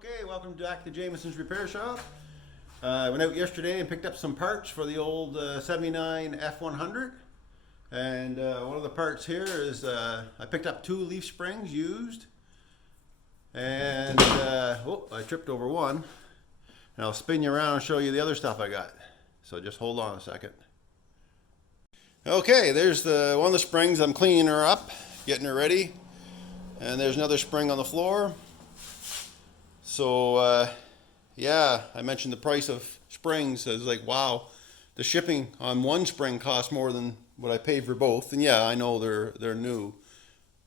Okay, welcome back to Jameson's Repair Shop. I went out yesterday and picked up some parts for the old 79 F100. And one of the parts here is I picked up 2 leaf springs used. And I tripped over one. And I'll spin you around and show you the other stuff I got. So just hold on a second. Okay, there's one of the springs. I'm cleaning her up, getting her ready. And there's another spring on the floor. So yeah, I mentioned the price of springs. I was like, wow, the shipping on one spring costs more than what I paid for both. And yeah, I know they're new.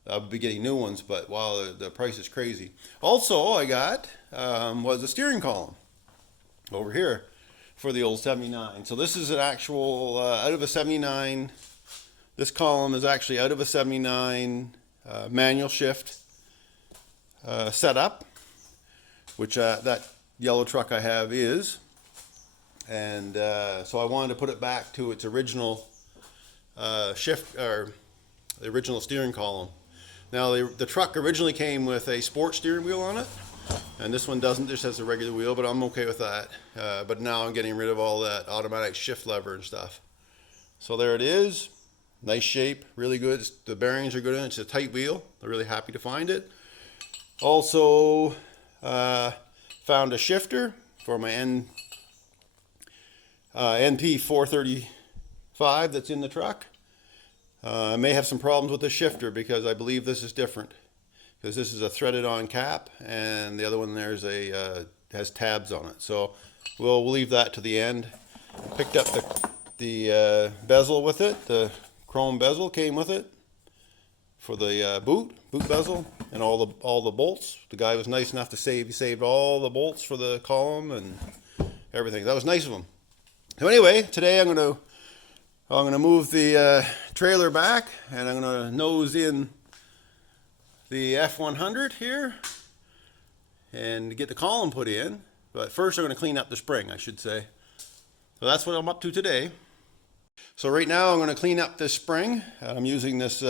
I'll be getting new ones, but wow, the price is crazy. Also, I got was a steering column over here for the old 79. So this is an actual out of a 79. This column is actually out of a 79 manual shift setup, which that yellow truck I have is. And so I wanted to put it back to its original shift, or the original steering column. Now the truck originally came with a sport steering wheel on it, and this one doesn't, just has a regular wheel, but I'm okay with that. But now I'm getting rid of all that automatic shift lever and stuff. So there it is, nice shape, really good. The bearings are good in it. It's a tight wheel. I'm really happy to find it. Also found a shifter for my NP 435 that's in the truck. I may have some problems with the shifter because I believe this is different, because this is a threaded on cap and the other one there's has tabs on it. So we'll leave that to the end. Picked up the bezel with it. The chrome bezel came with it for the boot bezel, and all the bolts. The guy was nice enough to save. He saved all the bolts for the column and everything. That was nice of him. So anyway, today I'm gonna move the trailer back, and I'm gonna nose in the F100 here and get the column put in. But first I'm gonna clean up the spring, I should say. So that's what I'm up to today. So right now I'm gonna clean up this spring. I'm using this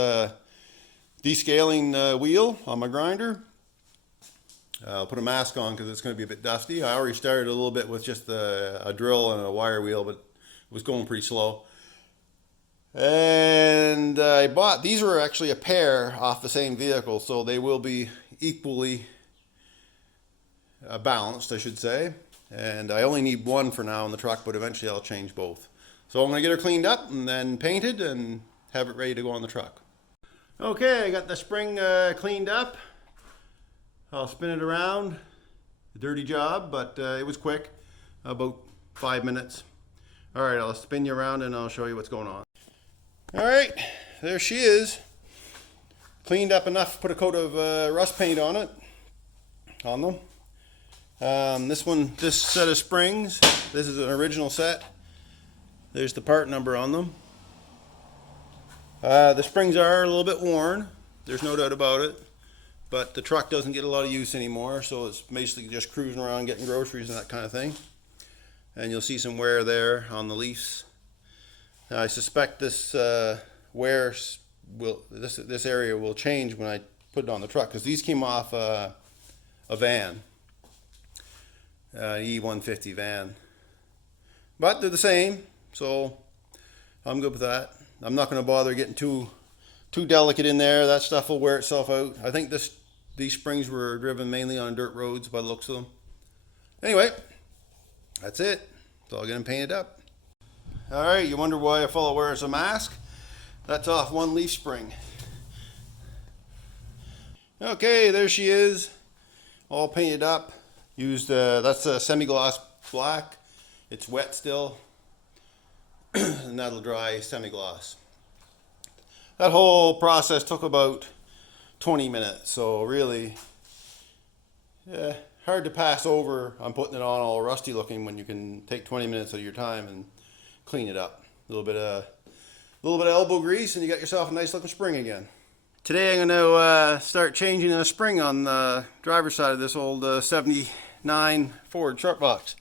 descaling wheel on my grinder. I'll put a mask on because it's going to be a bit dusty. I already started a little bit with just a drill and a wire wheel, but it was going pretty slow. And I bought, these were actually a pair off the same vehicle, so they will be equally balanced, I should say. And I only need one for now in the truck, but eventually I'll change both. So I'm going to get her cleaned up and then painted and have it ready to go on the truck. Okay, I got the spring cleaned up. I'll spin it around. A dirty job, but it was quick, about 5 minutes. All right, I'll spin you around and I'll show you what's going on. All right, there she is. Cleaned up enough, put a coat of rust paint on it, on them. This set of springs, this is an original set. There's the part number on them. The springs are a little bit worn, there's no doubt about it, but the truck doesn't get a lot of use anymore, so it's basically just cruising around getting groceries and that kind of thing. And you'll see some wear there on the leaves. Now, I suspect this wear this area will change when I put it on the truck, because these came off a van, E150 van, but they're the same, so I'm good with that. I'm not going to bother getting too delicate in there. That stuff will wear itself out. I think these springs were driven mainly on dirt roads by the looks of them. Anyway, that's it. So I'll get them painted up. All right, you wonder why a fellow wears a mask? That's off one leaf spring. Okay, there she is, all painted up. Used that's a semi-gloss black. It's wet still. And that'll dry semi-gloss. That whole process took about 20 minutes, so really hard to pass over on putting it on all rusty looking when you can take 20 minutes of your time and clean it up. A little bit of elbow grease and you got yourself a nice looking spring again. Today I'm going to start changing a spring on the driver's side of this old 79 Ford truck box.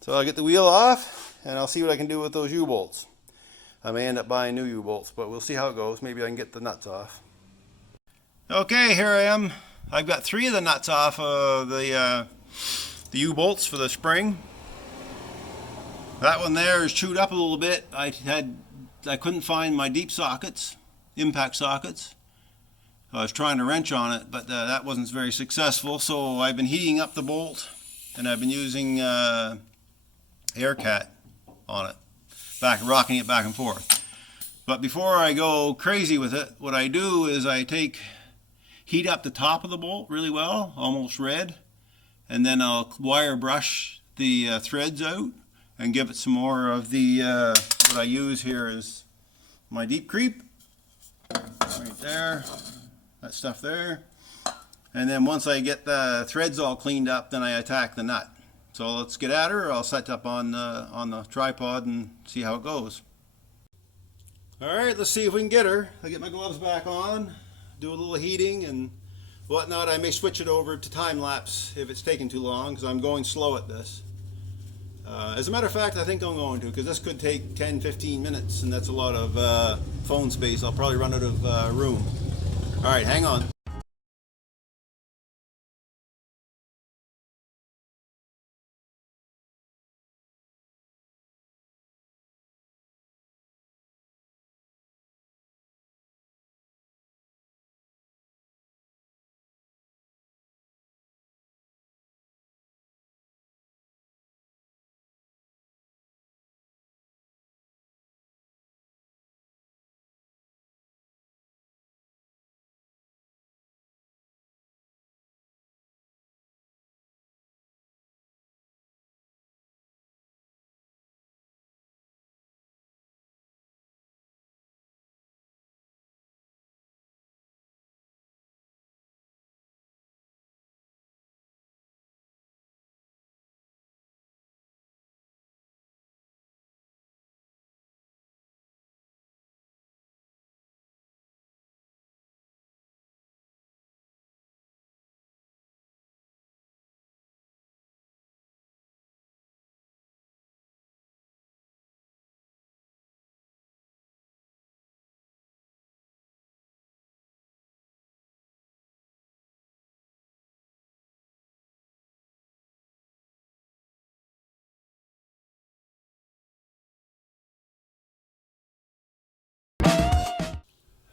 So I'll get the wheel off and I'll see what I can do with those U-bolts. I may end up buying new U-bolts, but we'll see how it goes. Maybe I can get the nuts off. Okay, here I am I've got 3 of the nuts off of the U-bolts for the spring. That one there is chewed up a little bit. I couldn't find my deep sockets, impact sockets. I was trying to wrench on it, but that wasn't very successful. So I've been heating up the bolt, and I've been using AirCat on it, rocking it back and forth. But before I go crazy with it, what I do is I heat up the top of the bolt really well, almost red, and then I'll wire brush the threads out and give it some more of the, what I use here is my deep creep, right there, that stuff there. And then once I get the threads all cleaned up, then I attack the nut. So let's get at her. I'll set up on the tripod and see how it goes. All right, let's see if we can get her. I'll get my gloves back on, do a little heating and whatnot. I may switch it over to time lapse if it's taking too long, because I'm going slow at this. As a matter of fact, I think I'm going to, because this could take 10-15 minutes, and that's a lot of phone space. I'll probably run out of room. All right, hang on.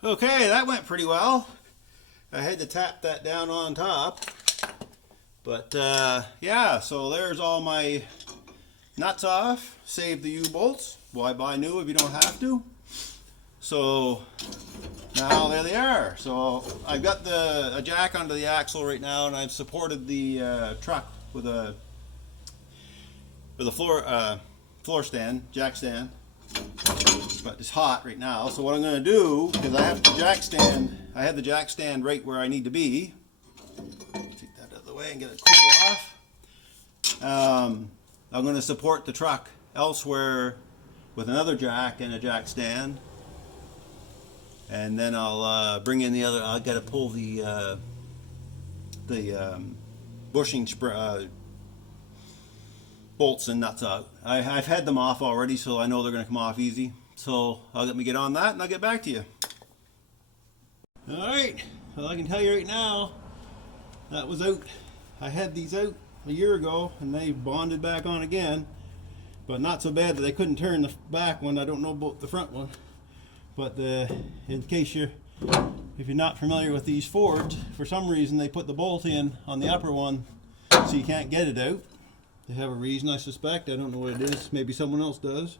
Okay, that went pretty well. I had to tap that down on top. But yeah, so there's all my nuts off. Save the U-bolts. Why buy new if you don't have to? So now there they are. So I've got a jack under the axle right now, and I've supported the truck with a floor stand, jack stand. But it's hot right now, so what I'm going to do, because I have the jack stand right where I need to be. Take that out of the way and get it cool off. I'm going to support the truck elsewhere with another jack and a jack stand, and then I'll bring in the other. I've got to pull the bushing bolts and nuts out. I've had them off already, so I know they're going to come off easy. So let me get on that and I'll get back to you. Alright, well, I can tell you right now, that was out. I had these out a year ago and they bonded back on again, but not so bad that they couldn't turn the back one. I don't know about the front one, but in case if you're not familiar with these Fords, for some reason they put the bolt in on the upper one so you can't get it out. They have a reason, I suspect. I don't know what it is. Maybe someone else does.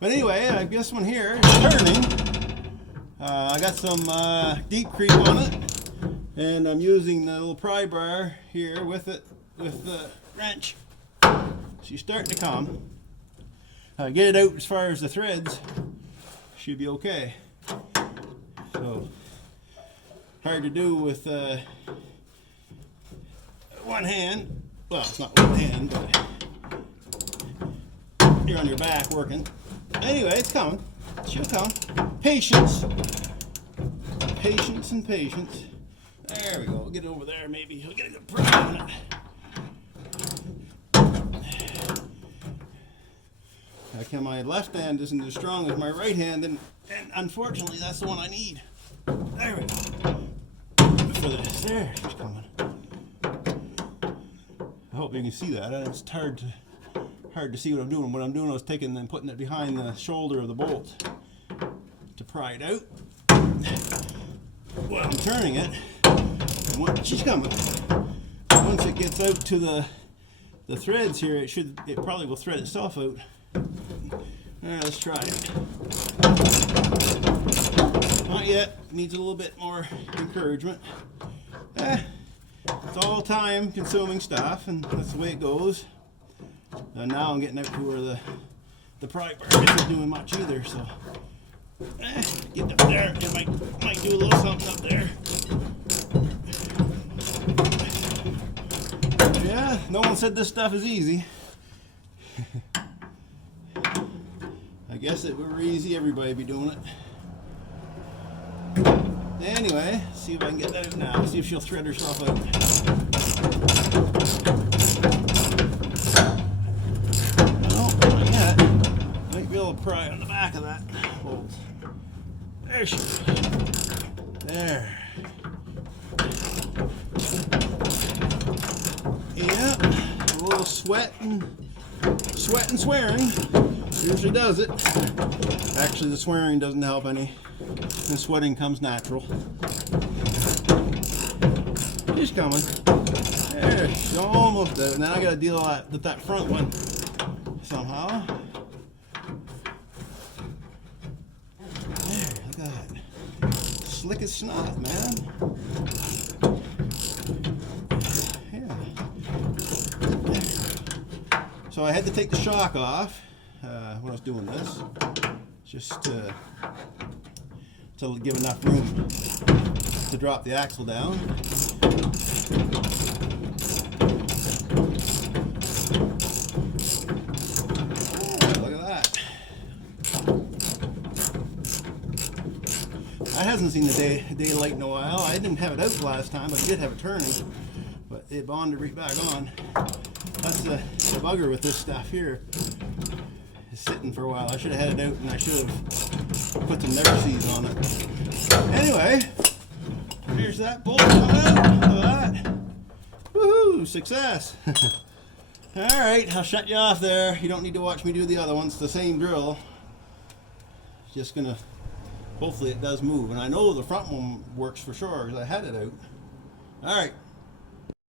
But anyway, I guess one here is turning. I got some deep creep on it, and I'm using the little pry bar here with the wrench. She's starting to come. Get it out as far as the threads. Should be okay. So hard to do with one hand. Well, it's not one hand, but you're on your back working. Anyway, it's coming. She'll come. Patience. Patience and patience. There we go. We'll get it over there maybe. We'll get a good pry on it. Okay, my left hand isn't as strong as my right hand, and unfortunately that's the one I need. There we go. For this. There, she's coming. I hope you can see that. It's hard to see what I'm doing. What I'm doing is taking and putting it behind the shoulder of the bolt to pry it out. Well, I'm turning it. And she's coming. Once it gets out to the threads here, it probably will thread itself out. Alright, let's try it. Not yet. Needs a little bit more encouragement. It's all time consuming stuff, and that's the way it goes. And now I'm getting out to where the pry bar isn't doing much either, so get up there. It might do a little something up there. Yeah, no one said this stuff is easy. I guess if it were easy, everybody'd be doing it. Anyway, see if I can get that out now. See if she'll thread herself out. No, not yet. Might be able to pry on the back of that bolt. There she is. There. Yep. A little sweat and swearing usually does it. Actually, the swearing doesn't help any. The sweating comes natural. She's coming. There, she's almost there. Now I gotta deal with that front one somehow. There, look at that. Slick as snot, man. Yeah. So I had to take the shock off when I was doing this, just to give enough room to drop the axle down. Oh, look at that. That hasn't seen the daylight in a while. I didn't have it out last time, but I did have it turning, but it bonded right back on. That's the bugger with this stuff here. It's sitting for a while. I should have had it out, and I should have put some never sees on it. Anyway, here's that bolt coming out. Look at that. Woohoo! Success! Alright, I'll shut you off there. You don't need to watch me do the other one. It's the same drill. Just gonna, hopefully it does move. And I know the front one works for sure because I had it out. Alright.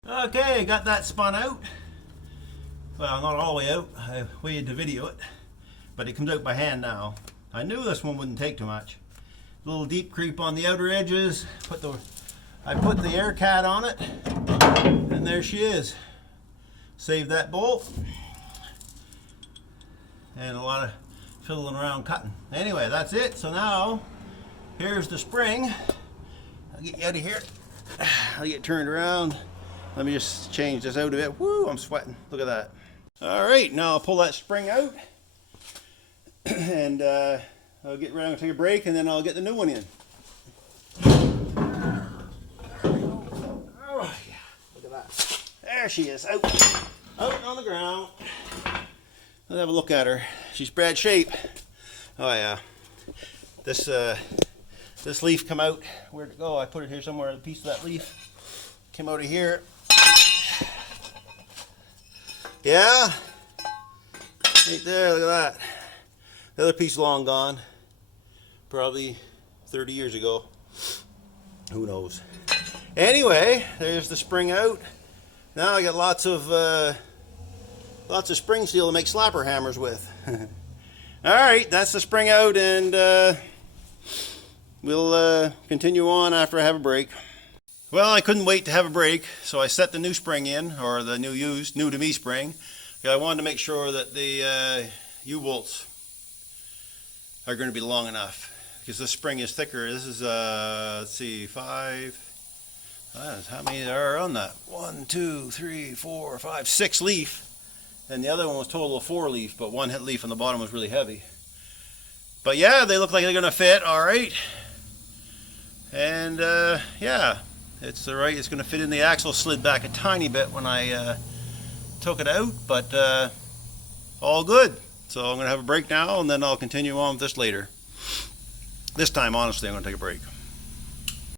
Okay, got that spun out. Well, not all the way out. I waited to video it. But it comes out by hand now. I knew this one wouldn't take too much. A little deep creep on the outer edges. I put the air cat on it, and there she is. Saved that bolt, and a lot of fiddling around cutting. Anyway, that's it. So now, here's the spring. I'll get you out of here. I'll get turned around. Let me just change this out a bit. Woo, I'm sweating. Look at that. All right, now I'll pull that spring out. And I'll get ready to take a break, and then I'll get the new one in. Oh, yeah. Look at that. There she is, out on the ground. Let's have a look at her. She's bad shape. Oh yeah. This leaf come out. Where'd it go? I put it here somewhere. A piece of that leaf came out of here. Yeah. Right there. Look at that. The other piece long gone. Probably 30 years ago. Who knows? Anyway, there's the spring out. Now I got lots of spring steel to make slapper hammers with. Alright, that's the spring out, and we'll continue on after I have a break. Well, I couldn't wait to have a break, so I set the new spring in, or the new to me spring. I wanted to make sure that the U-bolts are going to be long enough, because this spring is thicker. This is, let's see, 5, how many there are on that? 1, 2, 3, 4, 5, 6 leaf. And the other one was total of 4 leaf, but one hit leaf on the bottom was really heavy. But yeah, they look like they're going to fit all right. And yeah, it's all right. It's going to fit in. The axle slid back a tiny bit when I took it out, but all good. So I'm going to have a break now, and then I'll continue on with this later. This time, honestly, I'm going to take a break.